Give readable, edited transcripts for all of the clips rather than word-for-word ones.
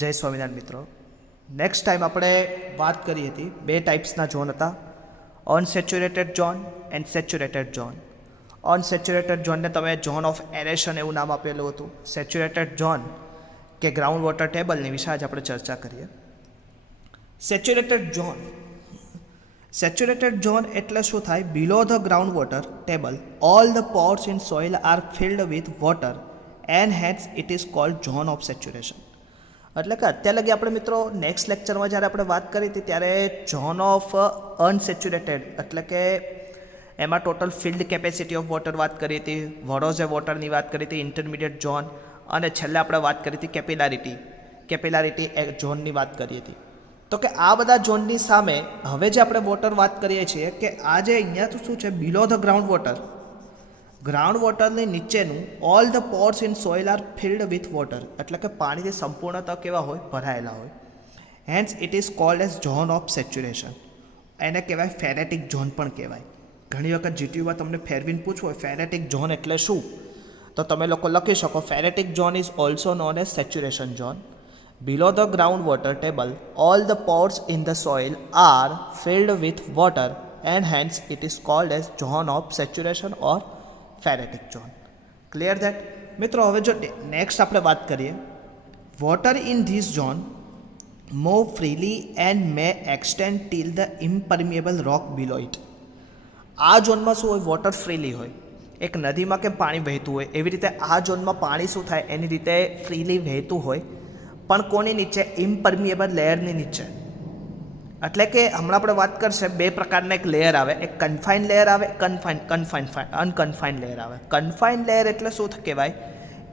જય સ્વામિનારાયણ મિત્રો. Next time આપણે વાત કરી હતી બે ટાઈપ્સના ઝોન હતા, unsaturated zone and saturated zone. Unsaturated ઝોનને તમે ઝોન ઓફ એરેશન એવું નામ આપેલું હતું. સેચ્યુરેટેડ ઝોન કે ગ્રાઉન્ડ વોટર ટેબલની વિશે આજે આપણે ચર્ચા કરીએ. સેચ્યુરેટેડ ઝોન એટલે શું થાય? Below the ground water table all the pores in soil are filled with water and hence it is called zone of saturation. એટલે કે અત્યાર લગી આપણે મિત્રો નેક્સ્ટ લેક્ચરમાં જ્યારે આપણે વાત કરી હતી ત્યારે ઝોન ઓફ અનસેચ્યુરેટેડ એટલે કે એમાં total field capacity of water વાત કરી હતી, વોરોઝ એ વોટરની વાત કરી હતી, ઇન્ટરમીડિયેટ ઝોન, અને છેલ્લે આપણે વાત કરી હતી કેપિલારિટી ઝોનની વાત કરી હતી. તો કે આ બધા ઝોનની સામે હવે જે આપણે વોટર વાત કરીએ છીએ કે આ જે અહીંયા તો શું છે, બિલો ધ ગ્રાઉન્ડ વોટરની નીચેનું all the pores in soil are filled with water એટલે કે પાણીથી સંપૂર્ણતા કેવા હોય? ભરાયેલા હોય. Hence it is called as zone of saturation. એને કહેવાય ફેરેટિક ઝોન પણ કહેવાય. ઘણી વખત જીટીયુમાં તમને ફેરવીને પૂછવું હોય ફેરેટિક ઝોન એટલે શું, તો તમે લોકો લખી શકો phreatic zone is also known as saturation zone. Below the ground water table all the pores in the soil are filled with water and hence it is called as zone of saturation or phreatic zone. Clear that? મિત્રો હવે જો next આપણે વાત કરીએ, water in this zone move freely and may extend till the impermeable rock below it. આ ઝોનમાં શું હોય? વોટર ફ્રીલી હોય. એક નદીમાં કેમ પાણી વહેતું હોય એવી રીતે આ ઝોનમાં પાણી શું થાય? એની રીતે ફ્રીલી વહેતું હોય, પણ કોની નીચે? ઇમ્પરમિએબલ લેયરની નીચે. એટલે કે હમણાં આપણે વાત કરશે બે પ્રકારના એક લેયર આવે, એક કન્ફાઇન લેયર આવે, અનકન્ફાઇન લેયર આવે. કન્ફાઇન લેયર એટલે શું કહેવાય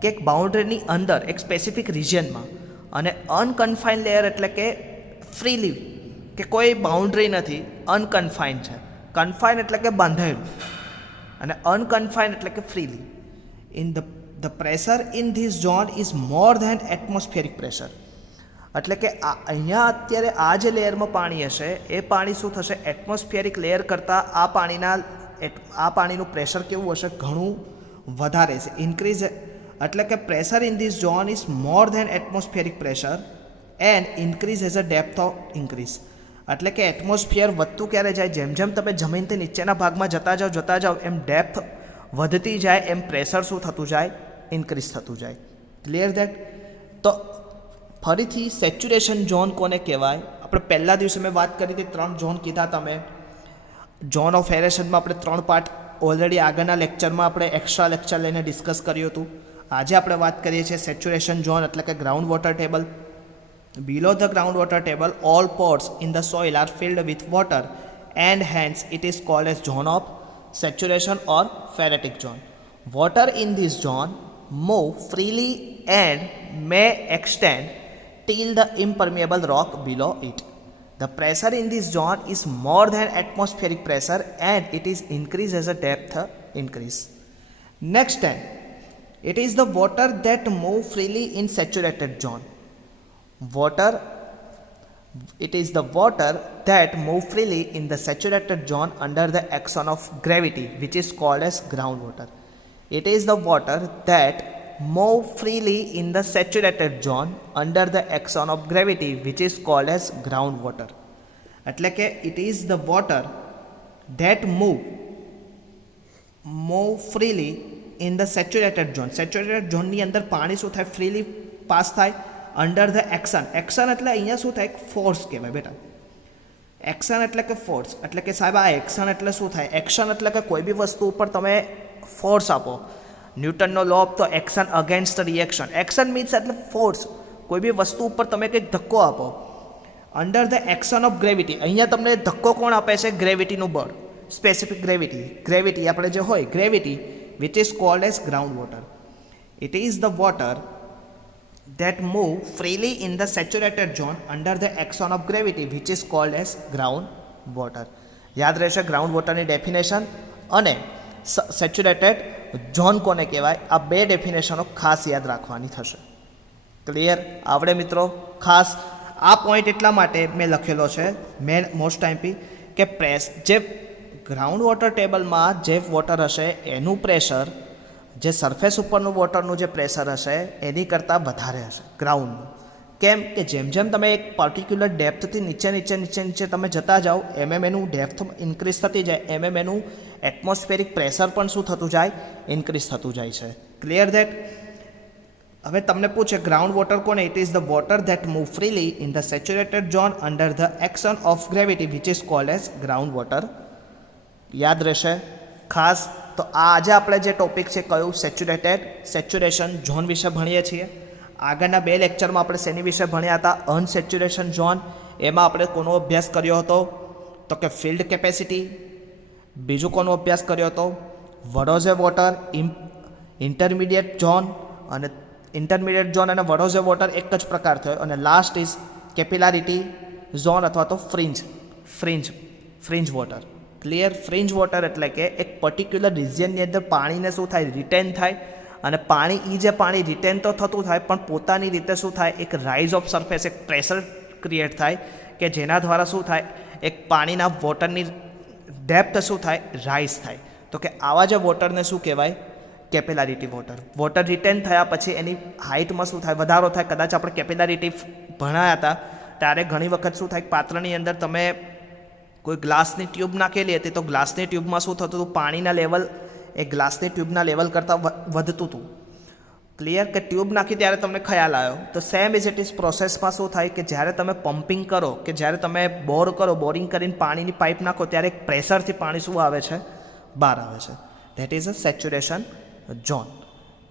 કે એક બાઉન્ડ્રીની અંદર એક સ્પેસિફિક રિજિયનમાં, અને અનકન્ફાઇન લેયર એટલે કે ફ્રીલી કે કોઈ બાઉન્ડ્રી નથી, અનકન્ફાઇન છે. કન્ફાઇન એટલે કે બાંધાયેલું અને અનકન્ફાઇન એટલે કે freely. In the pressure in this zone is more than atmospheric pressure. એટલે કે અહીંયા અત્યારે આ જે લેયરમાં પાણી હશે એ પાણી શું થશે? એટમોસ્ફિયરિક લેયર કરતાં આ પાણીનું પ્રેશર કેવું હશે? ઘણું વધારે છે, ઇન્ક્રીઝ. એટલે કે pressure in this zone is more than atmospheric pressure and increase as a depth of increase. એટલે કે એટમોસ્ફિયર વધતું ક્યારે જાય? જેમ જેમ તમે જમીનથી નીચેના ભાગમાં જતા જાઓ એમ ડેપ્થ વધતી જાય, એમ પ્રેશર શું થતું જાય? ઇન્ક્રીઝ થતું જાય. Clear that? તો ફરીથી સેચ્યુરેશન ઝોન કોને કહેવાય? આપણે પહેલા દિવસે મેં વાત કરી હતી, 3 ઝોન કીધા તમે. ઝોન ઓફ એરેશનમાં આપણે 3 પાર્ટ ઓલરેડી આગળના લેક્ચરમાં આપણે એક્સ્ટ્રા લેક્ચર લઈને ડિસ્કસ કર્યું હતું. આજે આપણે વાત કરીએ છીએ સેચ્યુરેશન ઝોન એટલે કે ground water table. Below the ground water table all pores in the soil are filled with water and hence it is called as zone of saturation or pharetic zone. Water in this zone move freely and may extend till the impermeable rock below it. The pressure in this zone is more than atmospheric pressure and it is increased as the depth increase. Next time, it is the water that move freely in saturated zone. It is the water that move freely in the saturated zone under the action of gravity, which is called as groundwater. It is the water that move freely in the saturated zone under the action of gravity, which is called as groundwater. એટલે કે it is the water that move freely in the saturated zone. Saturated zone ની અંદર પાણી શું થાય? Freely pass થાય. Under the action એટલે અહીંયા શું થાય? ફોર્સ કહેવાય બેટા. એક્શન એટલે કે ફોર્સ. એટલે કે સાહેબ આ એક્શન એટલે શું થાય? એક્શન એટલે કે કોઈ બી વસ્તુ ઉપર તમે ફોર્સ આપો. ન્યૂટનનો લો ઓફ તો action against reaction. Action means એટલે ફોર્સ. કોઈ બી વસ્તુ ઉપર તમે કંઈક ધક્કો આપો. Under the action of gravity. અહીંયા તમને ધક્કો કોણ આપે છે? ગ્રેવિટીનું બળ, સ્પેસિફિક ગ્રેવિટી આપણે જે હોય gravity, which is called as ground water. It is the water that move freely in the saturated zone under the action of gravity, which is called as ground water. યાદ રહેશે ground વોટરની definition અને saturated zone કોને કહેવાય? આ બે ડેફિનેશનો ખાસ યાદ રાખવાની થશે. ક્લિયર? આવડે મિત્રો? ખાસ આ પોઈન્ટ એટલા માટે મેં લખેલો છે મોસ્ટ ટાઈમ કે જે ગ્રાઉન્ડ વોટર ટેબલમાં જે વોટર હશે એનું પ્રેશર જે સરફેસ ઉપરનું વોટરનું જે પ્રેશર હશે એની કરતાં વધારે હશે ગ્રાઉન્ડનું. કેમ કે જેમ જેમ તમે એક પર્ટિક્યુલર ડેપ્થથી નીચે તમે જતા જાઓ એનું ડેપ્થ ઇન્ક્રીઝ થતી જાય એનું એટમોસ્ફેરિક પ્રેશર પણ શું થતું જાય, ઇન્ક્રીઝ થતું જાય છે. Clear that? હવે તમને પૂછે ગ્રાઉન્ડ વોટર કોને? It is the water that move freely in the saturated zone under the action of gravity which is called as ground water. યાદ રહેશે ખાસ. તો આજે આપણે જે ટોપિક છે કયું? સેચ્યુરેશન ઝોન વિશે ભણીએ છીએ. આગળના 2 લેક્ચરમાં આપણે શેની વિશે ભણ્યા હતા? અનસેચ્યુરેશન ઝોન. એમાં આપણે કોનો અભ્યાસ કર્યો હતો? તો કે ફિલ્ડ કેપેસિટી. બીજું કોનો અભ્યાસ કર્યો હતો? વરોઝે વોટર, ઇન્ટરમીડિયેટ ઝોન. અને ઇન્ટરમીડિયેટ ઝોન અને વરોઝે વોટર એક જ પ્રકાર થયો. અને લાસ્ટ ઇઝ કેપિલારિટી ઝોન અથવા તો fringe water. Clear? Fringe water એટલે કે એક પર્ટિક્યુલર રિજિયનની અંદર પાણીને શું થાય? રિટેન થાય. અને પાણી જે પાણી રિટેન તો થતું થાય પણ પોતાની રીતે શું થાય? એક રાઇઝ ઓફ સરફેસ, એક પ્રેશર ક્રિએટ થાય કે જેના દ્વારા શું થાય? એક પાણીના વોટરની ડેપ્થ શું થાય? રાઇઝ થાય. તો કે આવા જે વોટરને શું કહેવાય? કેપિલારિટી વોટર. વોટર રિટેન થયા પછી એની હાઇટમાં શું થાય? વધારો થાય. કદાચ આપણે કેપિલારિટી ભણાયા હતા ત્યારે ઘણી વખત શું થાય? પાત્રની અંદર તમે કોઈ ગ્લાસની ટ્યુબ નાખેલી હતી તો ગ્લાસની ટ્યુબમાં શું થતું હતું? પાણીના લેવલ એ ગ્લાસની ટ્યુબના લેવલ કરતાં વધતું હતું. ક્લિયર? કે ટ્યુબ નાખી ત્યારે તમને ખ્યાલ આવ્યો. તો સેમ ઇઝ ઇટ ઇઝ પ્રોસેસમાં શું થાય? કે જ્યારે તમે પમ્પિંગ કરો, કે જ્યારે તમે બોર કરો, બોરિંગ કરીને પાણીની પાઇપ નાખો ત્યારે એક પ્રેશરથી પાણી શું આવે છે? બહાર આવે છે. That is a saturation zone.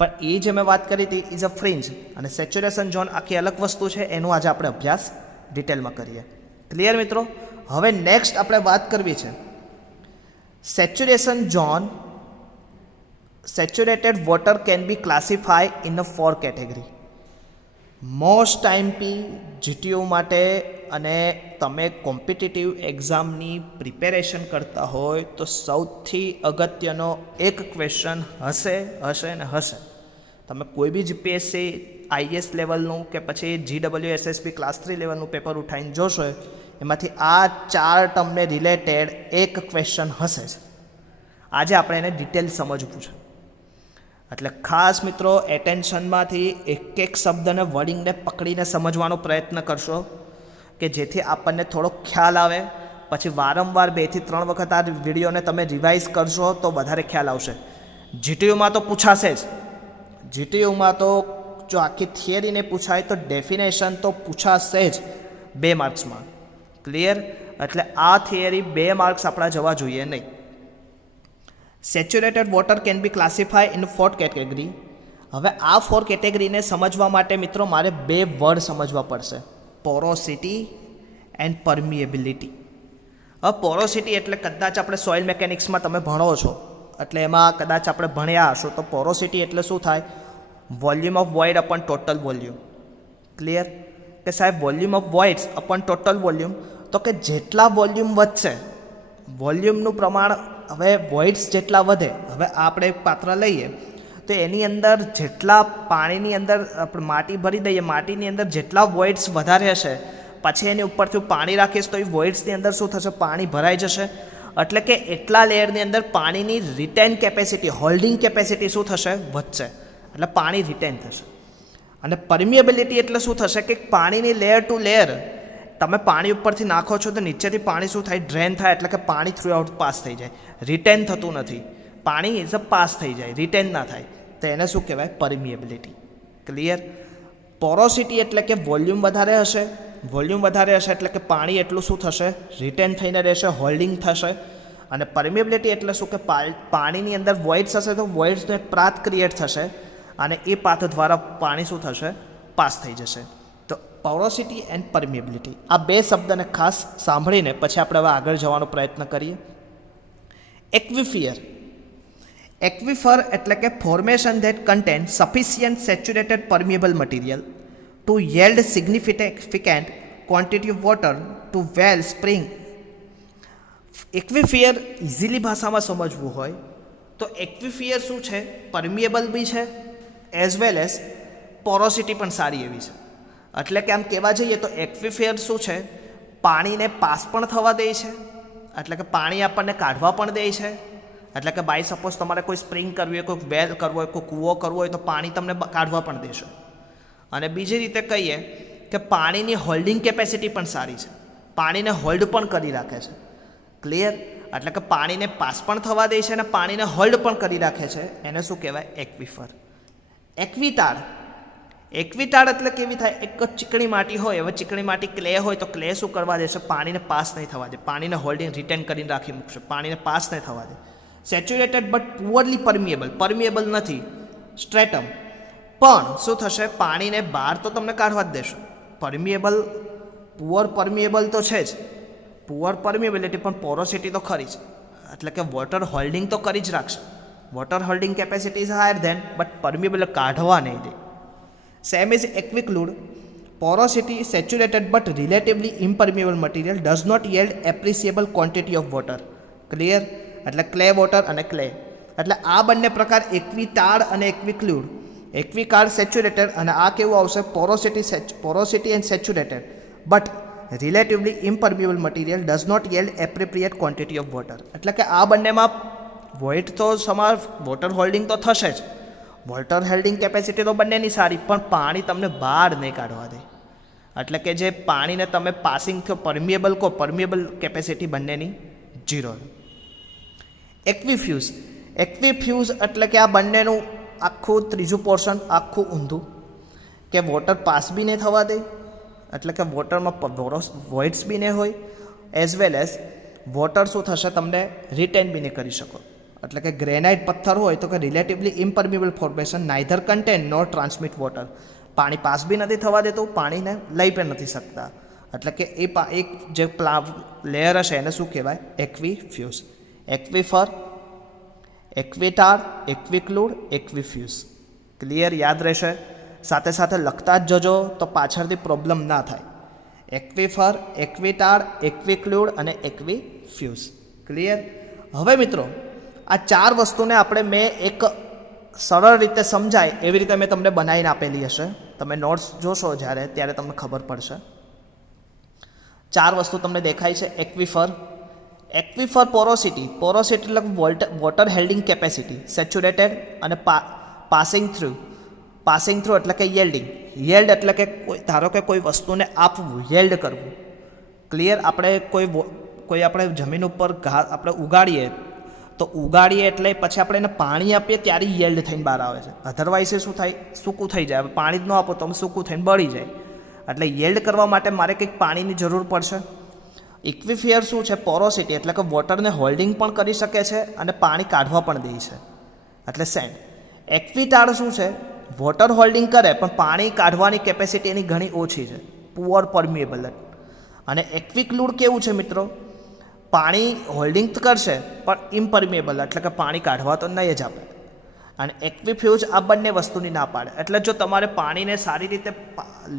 પણ એ જે મેં વાત કરી હતી ઇઝ અ ફ્રિન્જ. અને સેચ્યુરેશન ઝોન આખી અલગ વસ્તુ છે. એનો આજે આપણે અભ્યાસ ડિટેલમાં કરીએ. ક્લિયર મિત્રો? હવે નેક્સ્ટ આપણે વાત કરવી છે saturation zone. Saturated water can be classified in a 4 category. Most time P GTU માટે અને તમે કોમ્પિટિટિવ એક્ઝામની પ્રિપેરેશન કરતા હોય તો સૌથી અગત્યનો એક ક્વેશ્ચન હશે. તમે કોઈ બી જીપીએસસી આઈએસ લેવલનું કે પછી GWSSB ક્લાસ 3 લેવલનું પેપર ઉઠાવીને જોશો એમાંથી આ 4 ટર્મને રિલેટેડ એક ક્વેશ્ચન હશે જ. આજે આપણે એને ડિટેલ સમજવું છે. એટલે ખાસ મિત્રો એટેન્શનમાંથી એક શબ્દને વર્ડિંગને પકડીને સમજવાનો પ્રયત્ન કરશો કે જેથી આપણને થોડો ખ્યાલ આવે. પછી વારંવાર 2 થી 3 વખત આ વિડીયોને તમે રિવાઇઝ કરશો તો વધારે ખ્યાલ આવશે. જીટીયુમાં તો પૂછાશે જ. જીટીયુમાં તો જો આખી થિયરીને પૂછાય તો ડેફિનેશન તો પૂછાશે જ 2 માર્ક્સમાં. ક્લિયર? એટલે આ થિયરી 2 માર્ક્સ આપણા જવા જોઈએ નહીં. Saturated water can B classify in 4 category. હવે આ 4 કેટેગરીને સમજવા માટે મિત્રો મારે 2 વર્ડ સમજવા પડશે: પોરોસિટી એન્ડ પરમિએબિલિટી. હવે પોરોસિટી એટલે કદાચ આપણે સોઇલ મિકેનિક્સમાં તમે ભણો છો એટલે એમાં કદાચ આપણે ભણ્યા હશો તો પોરોસિટી એટલે શું થાય? Volume of void upon total volume. Clear? કે સાહેબ volume of voids upon total volume. તો કે જેટલા વોલ્યુમ વધશે, વોલ્યુમનું પ્રમાણ હવે વોઇડ્સ જેટલા વધે. હવે આપણે એક પાત્ર લઈએ તો એની અંદર જેટલા પાણીની અંદર આપણે માટી ભરી દઈએ, માટીની અંદર જેટલા વોઇડ્સ વધારે હશે પછી એની ઉપરથી પાણી રાખીશ તો એ વોઇડ્સની અંદર શું થશે? પાણી ભરાઈ જશે. એટલે કે એટલા લેયરની અંદર પાણીની રિટેન કેપેસિટી, હોલ્ડિંગ કેપેસિટી શું થશે? વધશે. એટલે પાણી રિટેન થશે. અને પરમિએબિલિટી એટલે શું થશે? કે પાણીની લેયર ટુ લેયર તમે પાણી ઉપરથી નાખો છો તો નીચેથી પાણી શું થાય? ડ્રેન થાય. એટલે કે પાણી થ્રુ આઉટ પાસ થઈ જાય. રિટેન થતું નથી. પાણી ઇઝ અ પાસ થઈ જાય, રિટેન ના થાય. તો એને શું કહેવાય? પરમિએબિલિટી. ક્લિયર? પોરોસિટી એટલે કે વોલ્યુમ વધારે હશે. વોલ્યુમ વધારે હશે એટલે કે પાણી એટલું શું થશે? રિટેન થઈને રહેશે, હોલ્ડિંગ થશે. અને પરમિએબિલિટી એટલે શું? કે પાણીની અંદર વોઇડ્સ હશે તો વોઇડ્સનો એક પાથ ક્રિએટ થશે અને એ પાથ દ્વારા પાણી શું થશે? પાસ થઈ જશે. તો પોરોસિટી એન્ડ પરમિએબિલિટી આ 2 શબ્દને ખાસ સાંભળીને પછી આપણે હવે આગળ જવાનો પ્રયત્ન કરીએ. એક્વિફિયર. એક્વિફર એટલે કે formation that contain sufficient saturated permeable material to yield significant quantity of water to well spring. Aquifer easily ભાષામાં સમજવું હોય તો એક્વિફિયર શું છે? પરમિએબલ બી છે એઝ વેલ એઝ પોરોસિટી પણ સારી એવી છે. એટલે કે આમ કહેવા જઈએ તો એક્વિફિયર શું છે? પાણીને પાસ પણ થવા દે છે. એટલે કે પાણી આપણને કાઢવા પણ દે છે. એટલે કે બાય સપોઝ તમારે કોઈ સ્પ્રિંગ કરવી હોય, કોઈ વેલ કરવો હોય, કોઈ કૂવો કરવો હોય તો પાણી તમને કાઢવા પણ દેશે. અને બીજી રીતે કહીએ કે પાણીની હોલ્ડિંગ કેપેસિટી પણ સારી છે, પાણીને હોલ્ડ પણ કરી રાખે છે. ક્લિયર? એટલે કે પાણીને પાસ પણ થવા દે છે અને પાણીને હોલ્ડ પણ કરી રાખે છે. એને શું કહેવાય? એક્વિફર. એક્વિટાળ એટલે કેવી થાય? એક ચીકણી માટી હોય, હવે ચીકણી માટી ક્લે હોય તો ક્લે શું કરવા દેશે? પાણીને પાસ નહીં થવા દે, પાણીને હોલ્ડિંગ રિટેન કરીને રાખી મૂકશે, પાણીને પાસ નહીં થવા દે. સેચ્યુરેટેડ બટ પુઅરલી પરમિએબલ નથી સ્ટ્રેટમ, પણ શું થશે? પાણીને બહાર તો તમને કાઢવા જ દેશે. પુઅર પરમિએબલ તો છે જ, પુઅર પરમિએબિલિટી, પણ પોરોસિટી તો ખરી જ, એટલે કે વોટર હોલ્ડિંગ તો કરી જ રાખશે. Water holding capacity is higher then, but permeable કાઢવા નહીં દે. Same is aquiclude. Porosity saturated but relatively impermeable material does not yield appreciable quantity of water. Clear? એટલે ક્લે વોટર અને ક્લે, એટલે આ બંને પ્રકાર એક્વિટાળ અને એક્વિક્લુડ. એક્વિકાળ સેચ્યુરેટેડ અને આ કેવું આવશે? Porosity and saturated but relatively impermeable material does not yield appropriate quantity of water. એટલે કે આ બંનેમાં વોઇડ તો વોટર હોલ્ડિંગ તો થશે જ, વોટર હોલ્ડિંગ કેપેસિટી તો બંનેની સારી, પણ પાણી તમને બહાર નહીં કાઢવા દે. એટલે કે જે પાણીને તમે પાસિંગ થયો પરમિએબલ કહો, પરમિએબલ કેપેસિટી બંનેની 0. એક્વિફ્યુઝ એટલે કે આ બંનેનું આખું ત્રીજું પોર્શન આખું ઊંધું, કે વોટર પાસ બી નહીં થવા દે, એટલે કે વોટરમાં વોઇડ્સ બી નહીં હોય, એઝ વેલ એઝ વોટર શું થશે? તમને રિટેન બી નહીં કરી શકો. એટલે કે ગ્રેનાઇટ પથ્થર હોય તો કે relatively impermeable formation neither contain nor transmit water. પાણી પાસ બી નથી થવા દેતું, પાણીને લઈ પણ નથી શકતા. એટલે કે એક જે લેયર હશે એને શું કહેવાય? એક્વિફ્યુઝ. એક્વિફર, એક્વિટાળ, એક્વિક્લુડ, એક્વિફ્યુઝ. ક્લિયર? યાદ રહેશે. સાથે સાથે લખતા જ જજો તો પાછળથી પ્રોબ્લેમ ના થાય. એક્વિફર, એક્વિટાળ, એક્વિક્લુડ અને એક્વિફ્યુઝ. ક્લિયર? હવે મિત્રો આ 4 વસ્તુને મેં એક સરળ રીતે સમજાય એવી રીતે મેં તમને બનાવીને આપેલી હશે. તમે નોટ્સ જોશો ત્યારે તમને ખબર પડશે. 4 વસ્તુ તમને દેખાય છે. એક્વિફર પોરોસિટી એટલે વોટર હોલ્ડિંગ કેપેસિટી, સેચ્યુરેટેડ અને પાસિંગ થ્રુ એટલે કે યીલ્ડિંગ. યીલ્ડ એટલે કે ધારો કે કોઈ વસ્તુને આપવું, યીલ્ડ કરવું. ક્લિયર? આપણે કોઈ આપણે જમીન ઉપર ઘાસ આપણે ઉગાડીએ એટલે પછી આપણે એને પાણી આપીએ ત્યારે યીલ્ડ થઈને બહાર આવે છે. અધરવાઇઝ શું થાય? સૂકું થઈ જાય. પાણી જ ન આપો તો સૂકું થઈને બળી જાય. એટલે યીલ્ડ કરવા માટે મારે કંઈક પાણીની જરૂર પડશે. ઇક્વિફિયર શું છે? પોરોસિટી એટલે કે વોટરને હોલ્ડિંગ પણ કરી શકે છે અને પાણી કાઢવા પણ દે છે, એટલે સેન્ડ. એક્વિટાળ શું છે? વોટર હોલ્ડિંગ કરે પણ પાણી કાઢવાની કેપેસિટી એની ઘણી ઓછી છે, પુઅર પરમિએબલ. અને એક્વિક્લુડ કેવું છે મિત્રો? પાણી હોલ્ડિંગ કરશે પણ ઇમ્પરમિએબલ, એટલે કે પાણી કાઢવા તો નહીં જ આપે. અને એક્વિફ્યુઝ આ બંને વસ્તુની ના પાડે. એટલે જો તમારે પાણીને સારી રીતે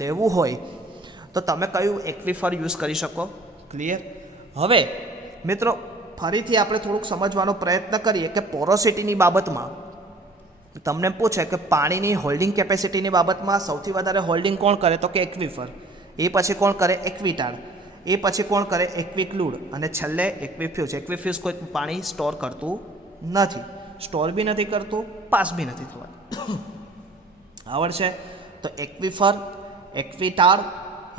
લેવું હોય તો તમે કયું એક્વિફર યુઝ કરી શકો. ક્લિયર? હવે મિત્રો ફરીથી આપણે થોડુંક સમજવાનો પ્રયત્ન કરીએ કે પોરોસિટીની બાબતમાં તમને પૂછે કે પાણીની હોલ્ડિંગ કેપેસિટીની બાબતમાં સૌથી વધારે હોલ્ડિંગ કોણ કરે? તો કે એક્વિફર. એ પછી કોણ કરે? એક્વિટાળ. એ પછી કોણ કરે? એક્વિક્લુડ. અને છેલ્લે એક્વિફ્યુઝ. એક્વિફ્યુઝ કોઈ પાણી સ્ટોર કરતું નથી, સ્ટોર બી નથી કરતું, પાસ બી નથી થવાનું. આવડશે? તો એક્વિફર, એક્વિટાળ,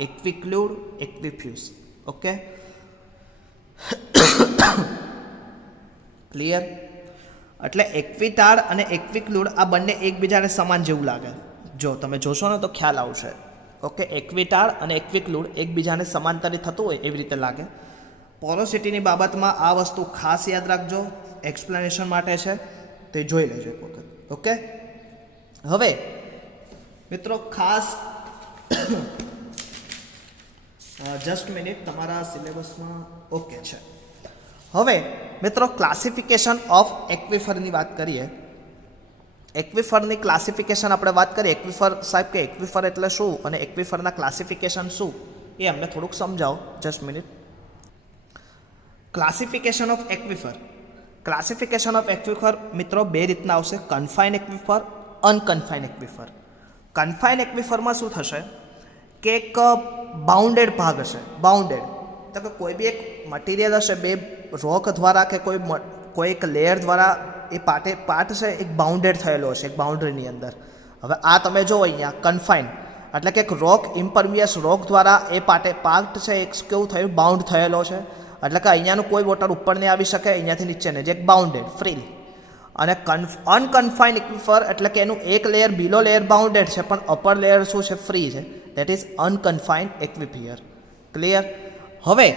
એક્વિક્લુડ, એક્વિફ્યુઝ. ઓકે? ક્લિયર? એટલે એક્વિટાળ અને એક્વિક્લુડ આ બંને એકબીજાને સમાન જેવું લાગે. જો તમે જોશો ને તો ખ્યાલ આવશે. ઓકે? એક્વિટાળ અને એક્વિક્લુડ એકબીજાને સમાંતરે થતું હોય એવી રીતે લાગે. પોરોસિટીની બાબતમાં આ વસ્તુ ખાસ યાદ રાખજો, એક્સપ્લેનેશન માટે છે, તે જોઈ લેજો એક વખત. ઓકે? હવે મિત્રો ખાસ જસ્ટ મિનિટ, તમારા સિલેબસમાં ઓકે છે. હવે મિત્રો ક્લાસિફિકેશન ઓફ એક્વિફરની વાત કરીએ. એક્વિફરની ક્લાસિફિકેશન આપણે વાત કરીએ. એક્વિફર સાહેબ કે એક્વિફર એટલે શું અને એક્વિફરના ક્લાસિફિકેશન શું એ અમને થોડુંક સમજાવો. Just minute. Classification of aquifer. Classification of aquifer મિત્રો 2 રીતના આવશે: કન્ફાઇન એક્વિફર, અનકન્ફાઇન એક્વિફર. કન્ફાઇન એક્વિફરમાં શું થશે કે એક બાઉન્ડેડ ભાગ હશે. બાઉન્ડેડ તો કે કોઈ બી એક મટીરિયલ હશે, 2 રોક દ્વારા કે કોઈ એક લેયર દ્વારા એ પાર્ટ છે એક બાઉન્ડેડ થયેલો હશે એક બાઉન્ડ્રીની અંદર. હવે આ તમે જો અહીંયા કન્ફાઇન એટલે કે એક રોક ઇમ્પરમિયસ રોક દ્વારા એ પાર્ટ છે એક કેવું થયું બાઉન્ડ થયેલો છે, એટલે કે અહીંયાનું કોઈ વોટર ઉપર નહીં આવી શકે, અહીંયાથી નીચે નહીં, જે એક બાઉન્ડેડ ફ્રીલી. અને અનકન્ફાઇન્ડ એક્વિફર એટલે કે એનું એક લેયર બિલો લેયર બાઉન્ડેડ છે પણ અપર લેયર શું છે ફ્રી છે, that is unconfined aquifer. Clear. હવે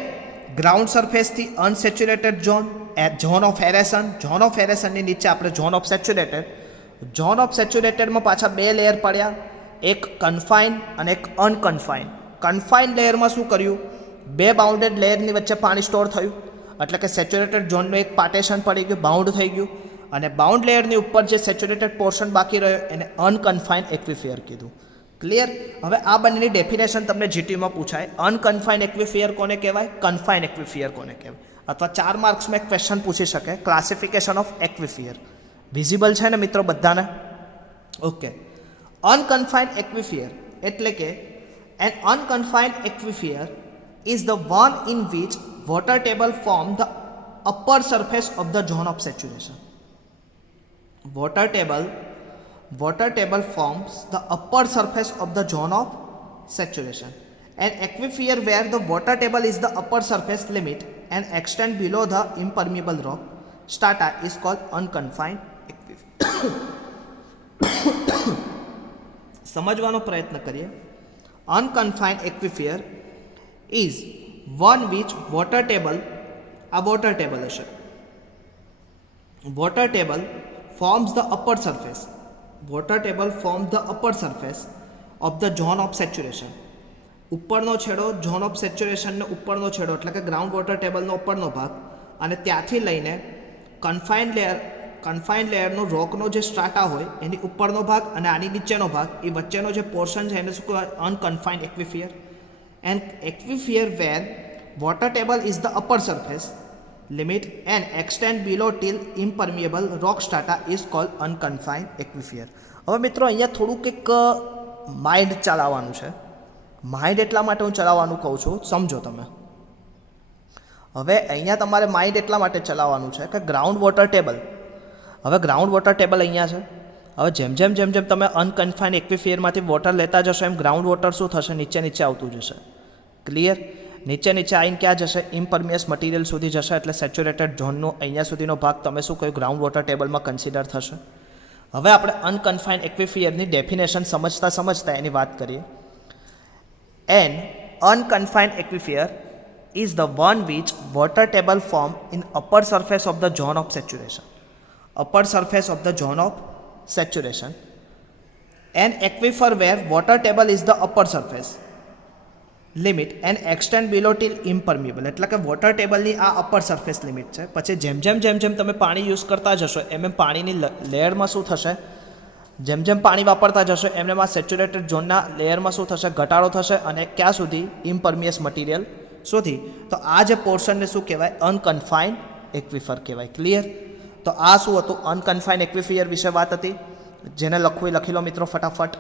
ગ્રાઉન્ડ સરફેસથી unsaturated zone of aeration, zone of એરેશનની નીચે આપણે zone of saturated. Zone of સેચ્યુરેટેડમાં પાછા બે લેયર પડ્યા, એક કન્ફાઇન્ડ અને એક અનકન્ફાઇન્ડ. કન્ફાઇન્ડ લેયરમાં શું કર્યું, બે બાઉન્ડેડ લેયરની વચ્ચે પાણી સ્ટોર થયું, એટલે કે સેચ્યુરેટેડ ઝોનનું એક પાર્ટેશન પડી ગયું, બાઉન્ડ થઈ ગયું. અને બાઉન્ડ લેયરની ઉપર જે સેચ્યુરેટેડ પોર્શન બાકી રહ્યો એને અનકન્ફાઇન્ડ એક્વિફિયર કીધું. ક્લિયર. હવે આ બંનેની ડેફિનેશન તમને જીટીયુમાં પૂછાય, અનકન્ફાઇન્ડ એક્વિફિયર કોને કહેવાય, કન્ફાઇન્ડ એક્વિફિયર કોને કહેવાય, અથવા 4 માર્ક્સમાં એક ક્વેશ્ચન પૂછી શકે, ક્લાસિફિકેશન ઓફ એક્વિફિયર. વિઝિબલ છે ને મિત્રો બધાને? ઓકે. અનકન્ફાઇન્ડ એક્વિફિયર એટલે કે N unconfined એક્વિફિયર is the one in which water table form the upper surface of the zone of saturation. Water table forms the upper surface of the zone of saturation. An aquifer where the water table is the upper surface limit and extend below the impermeable rock strata is called unconfined aquifer. સમજવાનો પ્રયત્ન કરીએ. અનકન્ફાઇન્ડ એક્વિફિયર is one which water table, a water table હશે, water table forms the upper surface, water table forms the upper surface of the zone of saturation. ઉપરનો છેડો zone of સેચ્યુરેશનનો ઉપરનો છેડો એટલે કે ગ્રાઉન્ડ વોટર ટેબલનો ઉપરનો ભાગ, અને ત્યાંથી લઈને કન્ફાઇન્ડ લેયરનો રોકનો જે સ્ટ્રાટા હોય એની ઉપરનો ભાગ અને આની નીચેનો ભાગ, એ વચ્ચેનો જે પોર્શન છે એને શું કહેવાય, અનકન્ફાઇન્ડ એક્વિફિયર. An aquifer where water table is the upper surface limit and extend below till impermeable rock strata is called unconfined aquifer. હવે મિત્રો અહીંયા થોડુંક એક માઇન્ડ ચલાવવાનું છે. માઇન્ડ એટલા માટે હું ચલાવવાનું કહું છું, સમજો તમે. હવે અહીંયા તમારે માઇન્ડ એટલા માટે ચલાવવાનું છે કે ગ્રાઉન્ડ વોટર ટેબલ, હવે ગ્રાઉન્ડ વોટર ટેબલ અહીંયા છે. હવે જેમ જેમ તમે અનકન્ફાઇન્ડ એક્વિફિયરમાંથી વોટર લેતા જશો એમ ગ્રાઉન્ડ વોટર શું થશે, નીચે આવતું જશે. ક્લિયર. નીચે આવીને ક્યાં જશે, ઇમ્પરમિયસ મટીરિયલ સુધી જશે, એટલે સેચ્યુરેટેડ ઝોનનો અહીંયા સુધીનો ભાગ તમે શું કહ્યું, ગ્રાઉન્ડ વોટર ટેબલમાં કન્સિડર થશે. હવે આપણે અનકન્ફાઇન્ડ એક્વિફિયરની ડેફિનેશન સમજતા એની વાત કરીએ. An unconfined aquifer is the one which water table form in upper surface of the zone of saturation. Upper surface of the zone of saturation. An aquifer where water table is the upper surface limit and extend below till impermeable, એટલે કે water ટેબલની આ upper surface limit છે. પછી જેમ તમે પાણી use કરતા જશો એમ પાણીની લેયરમાં શું થશે, જેમ પાણી વાપરતા જશો એમ આ સેચ્યુરેટેડ ઝોનના લેયરમાં શું થશે, ઘટાડો થશે, અને ક્યાં સુધી, ઇમ્પરમિયસ મટીરિયલ સુધી. તો આ જે પોર્શનને શું કહેવાય, અનકન્ફાઇન્ડ એક્વિફર કહેવાય. ક્લિયર. તો આ શું હતું, અનકન્ફાઇન્ડ એક્વિફિયર વિશે વાત હતી. જેને લખવું એ લખી લો મિત્રો ફટાફટ.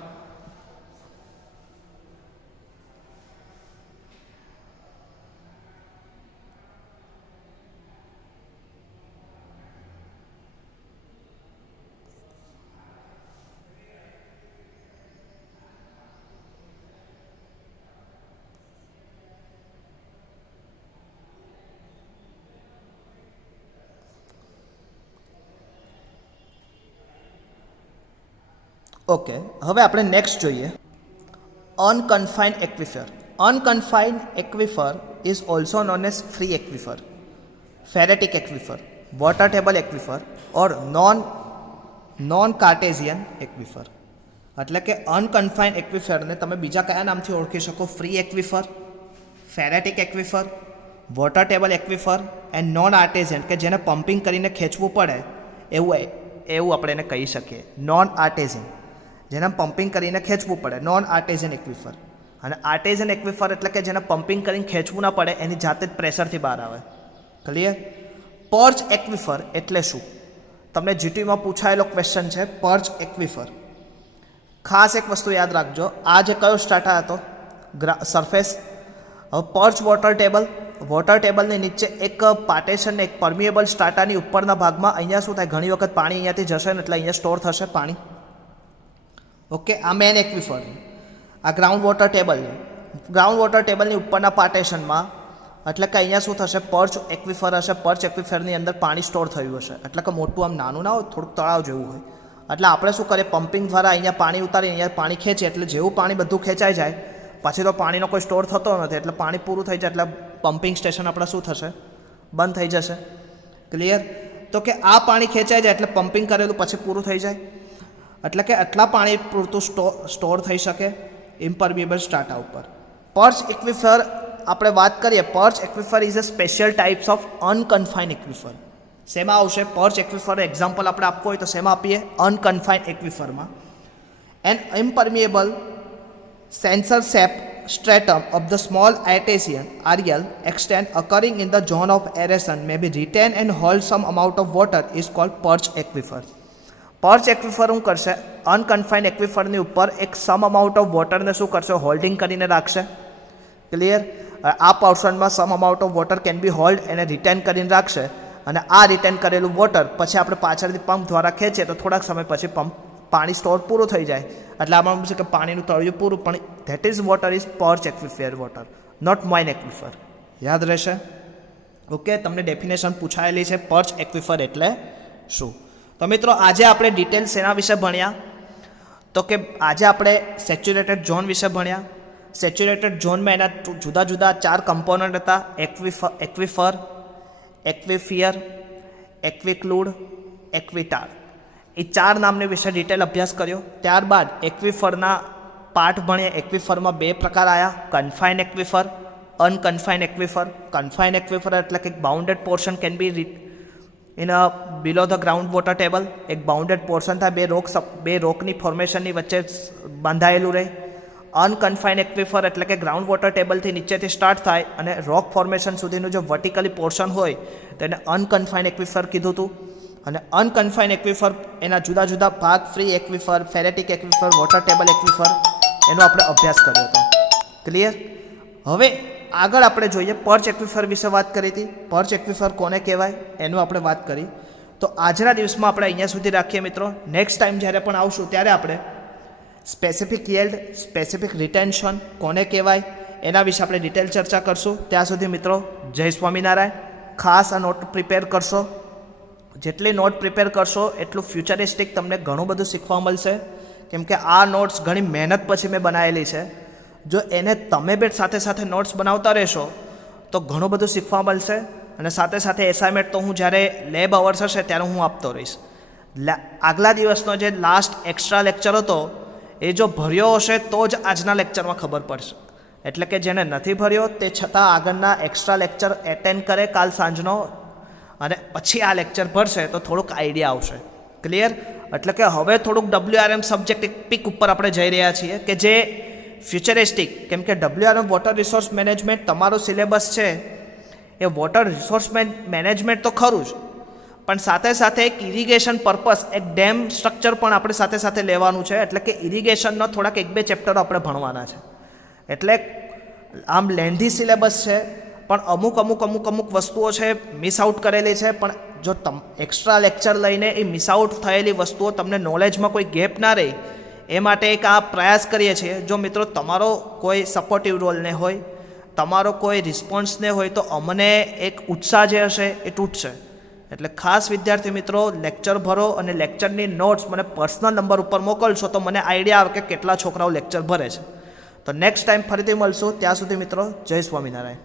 ઓકે. હવે આપણે નેક્સ્ટ જોઈએ unconfined aquifer. Unconfined aquifer is also known as free aquifer, phreatic aquifer, water table aquifer or non cartesian aquifer. એટલે કે અનકન્ફાઇન્ડ એક્વિફરને તમે બીજા કયા નામથી ઓળખી શકો, free aquifer, phreatic aquifer, water table aquifer and non artesian, કે જેને પમ્પિંગ કરીને ખેંચવું પડે એવું આપણે એને કહી શકીએ. નોન આર્ટેઝિયન, જેને પમ્પિંગ કરીને ખેંચવું પડે, નોન આર્ટેઝિયન એક્વિફર. અને આર્ટેઝિયન એક્વિફર એટલે કે જેને પમ્પિંગ કરીને ખેંચવું ના પડે, એની જાતે જ પ્રેશરથી બહાર આવે. ક્લિયર. પર્ચ એક્વિફર એટલે શું, તમને જીટીયુમાં પૂછાયેલો ક્વેશ્ચન છે, પર્ચ એક્વિફર. ખાસ એક વસ્તુ યાદ રાખજો, આ જે કયો સ્ટ્રાટા હતો, સરફેસ. હવે પર્ચ વોટર ટેબલની નીચે એક પાર્ટેશન, એક પરમિએબલ સ્ટ્રાટાની ઉપરના ભાગમાં અહીંયા શું થાય, ઘણી વખત પાણી અહીંયાથી જશે ને એટલે અહીંયા સ્ટોર થશે પાણી. ઓકે. આ મેન એક્વિફર. આ ગ્રાઉન્ડ વોટર ટેબલ છે. ગ્રાઉન્ડ વોટર ટેબલની ઉપરના પાર્ટેશનમાં એટલે કે અહીંયા શું થશે, પર્ચ એક્વિફર હશે. પર્ચ એક્વિફરની અંદર પાણી સ્ટોર થયું હશે, એટલે કે મોટું આમ નાનું ના હોય, થોડુંક તળાવ જેવું હોય. એટલે આપણે શું કરીએ, પમ્પિંગ દ્વારા અહીંયા પાણી ઉતારી અહીંયા પાણી ખેંચીએ, એટલે જેવું પાણી બધું ખેંચાઈ જાય પછી તો પાણીનો કોઈ સ્ટોર થતો નથી, એટલે પાણી પૂરું થઈ જાય એટલે પમ્પિંગ સ્ટેશન આપણે શું થશે, બંધ થઈ જશે. ક્લિયર? તો કે આ પાણી ખેંચાઈ જાય એટલે પમ્પિંગ કરેલું પછી પૂરું થઈ જાય, એટલે કે આટલા પાણી પૂરતું સ્ટોર થઈ શકે ઇમ્પરમિએબલ સ્ટ્રાટા ઉપર. પર્ચ એક્વિફર આપણે વાત કરીએ, perch aquifer is a special types of unconfined aquifer. શેમાં આવશે? પર્ચ એક્વિફર એક્ઝામ્પલ આપણે આપવું હોય તો શેમાં આપીએ? અનકન્ફાઇન્ડ એક્વિફરમાં. And impermeable sensor sap stratum of the small artesian aerial extent occurring in the zone of aeration may be retain and hold some amount of water is called perch aquifer. પર્ચ એક્વિફર શું કરશે? અનકન્ફાઇન્ડ એક્વિફરની ઉપર એક સમ amount of વોટરને શું કરશે? Holding કરીને રાખશે. Clear? આ પોર્શનમાં some amount of water can be hold એને રિટેન કરીને રાખશે, અને આ રિટેન કરેલું વોટર પછી આપણે પાછળથી પંપ દ્વારા ખેંચીએ તો થોડાક સમય પછી પાણી સ્ટોર પૂરું થઈ જાય, એટલે આમાં છે કે પાણીનું તળિયું પૂરું. પણ that is water is perch aquifer water, not main aquifer. યાદ રહેશે? ઓકે, તમને ડેફિનેશન પૂછાયેલી છે પર્ચ એક્વિફર એટલે શું. તો મિત્રો આજે આપણે ડિટેલ્સ એના વિશે ભણ્યા. તો કે આજે આપણે સેચ્યુરેટેડ ઝોન વિશે ભણ્યા. સેચ્યુરેટેડ ઝોનમાં એના જુદા જુદા 4 કમ્પોનન્ટ હતા: એક્વિફર, એક્વિફિયર, એક્વિક્લુડ, એક્વિટાર. એ 4 નામની વિશે ડિટેલ અભ્યાસ કર્યો. ત્યારબાદ એક્વિફરના પાર્ટ ભણીએ. એક્વિફરમાં 2 પ્રકાર આવ્યા: કન્ફાઇન એક્વિફર, અનકન્ફાઇન એક્વિફર. કન્ફાઇન એક્વિફર એટલે કે bounded portion can be in below the ground water table. એક બાઉન્ડેડ પોર્શન થાય, બે રોકની ફોર્મેશનની વચ્ચે બાંધાયેલું રહે. અનકન્ફાઇન એક્વિફર એટલે કે ગ્રાઉન્ડ વોટર ટેબલથી નીચેથી સ્ટાર્ટ થાય અને રોક ફોર્મેશન સુધીનું જો વર્ટિકલી પોર્શન હોય તેને અનકન્ફાઇન એક્વિફર કીધું હતું. અને અનકન્ફાઇન એક્વિફર એના જુદા જુદા ભાગ: free aquifer, phreatic aquifer, water table એક્વિફર, એનો આપણે અભ્યાસ કર્યો હતો. ક્લિયર? હવે આગળ આપણે જોઈએ, પર્ચ એક્વિફર વિશે વાત કરી હતી. પર્ચ એક્વિફર કોને કહેવાય એનું આપણે વાત કરી. તો આજના દિવસમાં આપણે અહીંયા સુધી રાખીએ મિત્રો. નેક્સ્ટ ટાઈમ જ્યારે પણ આવશું ત્યારે આપણે સ્પેસિફિક યીલ્ડ, સ્પેસિફિક રિટેન્શન કોને કહેવાય એના વિશે આપણે ડિટેલ ચર્ચા કરશું. ત્યાં સુધી મિત્રો જય સ્વામિનારાયણ. ખાસ આ નોટ પ્રિપેર કરશો. જેટલી નોટ પ્રિપેર કરશો એટલું ફ્યુચરિસ્ટિક તમને ઘણું બધું શીખવા મળશે, કેમ કે આ નોટ્સ ઘણી મહેનત પછી મેં બનાવેલી છે. જો એને તમે બે સાથે સાથે નોટ્સ બનાવતા રહેશો તો ઘણું બધું શીખવા મળશે. અને સાથે સાથે એસાઇનમેન્ટ તો હું જ્યારે લેબ અવર્સ હશે ત્યારે હું આપતો રહીશ. આગલા દિવસનો જે લાસ્ટ એક્સ્ટ્રા લેક્ચર હતો એ જો ભર્યો હશે તો જ આજના લેક્ચરમાં ખબર પડશે. એટલે કે જેને નથી ભર્યો તે છતાં આગળના એક્સ્ટ્રા લેક્ચર એટેન્ડ કરે કાલ સાંજનો, અને પછી આ લેક્ચર ભરશે તો થોડુંક આઈડિયા આવશે. ક્લિયર? એટલે કે હવે થોડુંક WRM સબ્જેક્ટ એક પીક ઉપર આપણે જઈ રહ્યા છીએ કે જે ફ્યુચરિસ્ટિક, કેમ કે WRM વોટર રિસોર્સ મેનેજમેન્ટ તમારો સિલેબસ છે એ વોટર રિસોર્સ મેનેજમેન્ટ તો ખરું જ, પણ સાથે સાથે એક ઇરિગેશન પર્પસ, એક ડેમ સ્ટ્રક્ચર પણ આપણે સાથે સાથે લેવાનું છે. એટલે કે ઇરિગેશનનો થોડાક 1-2 ચેપ્ટરો આપણે ભણવાના છે. એટલે આમ લેન્ધી સિલેબસ છે, પણ અમુક વસ્તુઓ છે મિસ આઉટ કરેલી છે. પણ જો એક્સ્ટ્રા લેક્ચર લઈને એ મિસ આઉટ થયેલી વસ્તુઓ તમને નોલેજમાં કોઈ ગેપ ના રહે એ માટે એક આ પ્રયાસ કરીએ છીએ. જો મિત્રો તમારો કોઈ સપોર્ટિવ રોલ ને હોય, તમારો કોઈ રિસ્પોન્સ ને હોય તો અમને એક ઉત્સાહ જે હશે એ તૂટશે. એટલે ખાસ વિદ્યાર્થી મિત્રો લેક્ચર ભરો અને લેક્ચરની નોટ્સ મને પર્સનલ નંબર ઉપર મોકલશો તો મને આઈડિયા આવે કે કેટલા છોકરાઓ લેક્ચર ભરે છે. તો નેક્સ્ટ ટાઈમ ફરીથી મળશું. ત્યાં સુધી મિત્રો જય સ્વામિનારાયણ.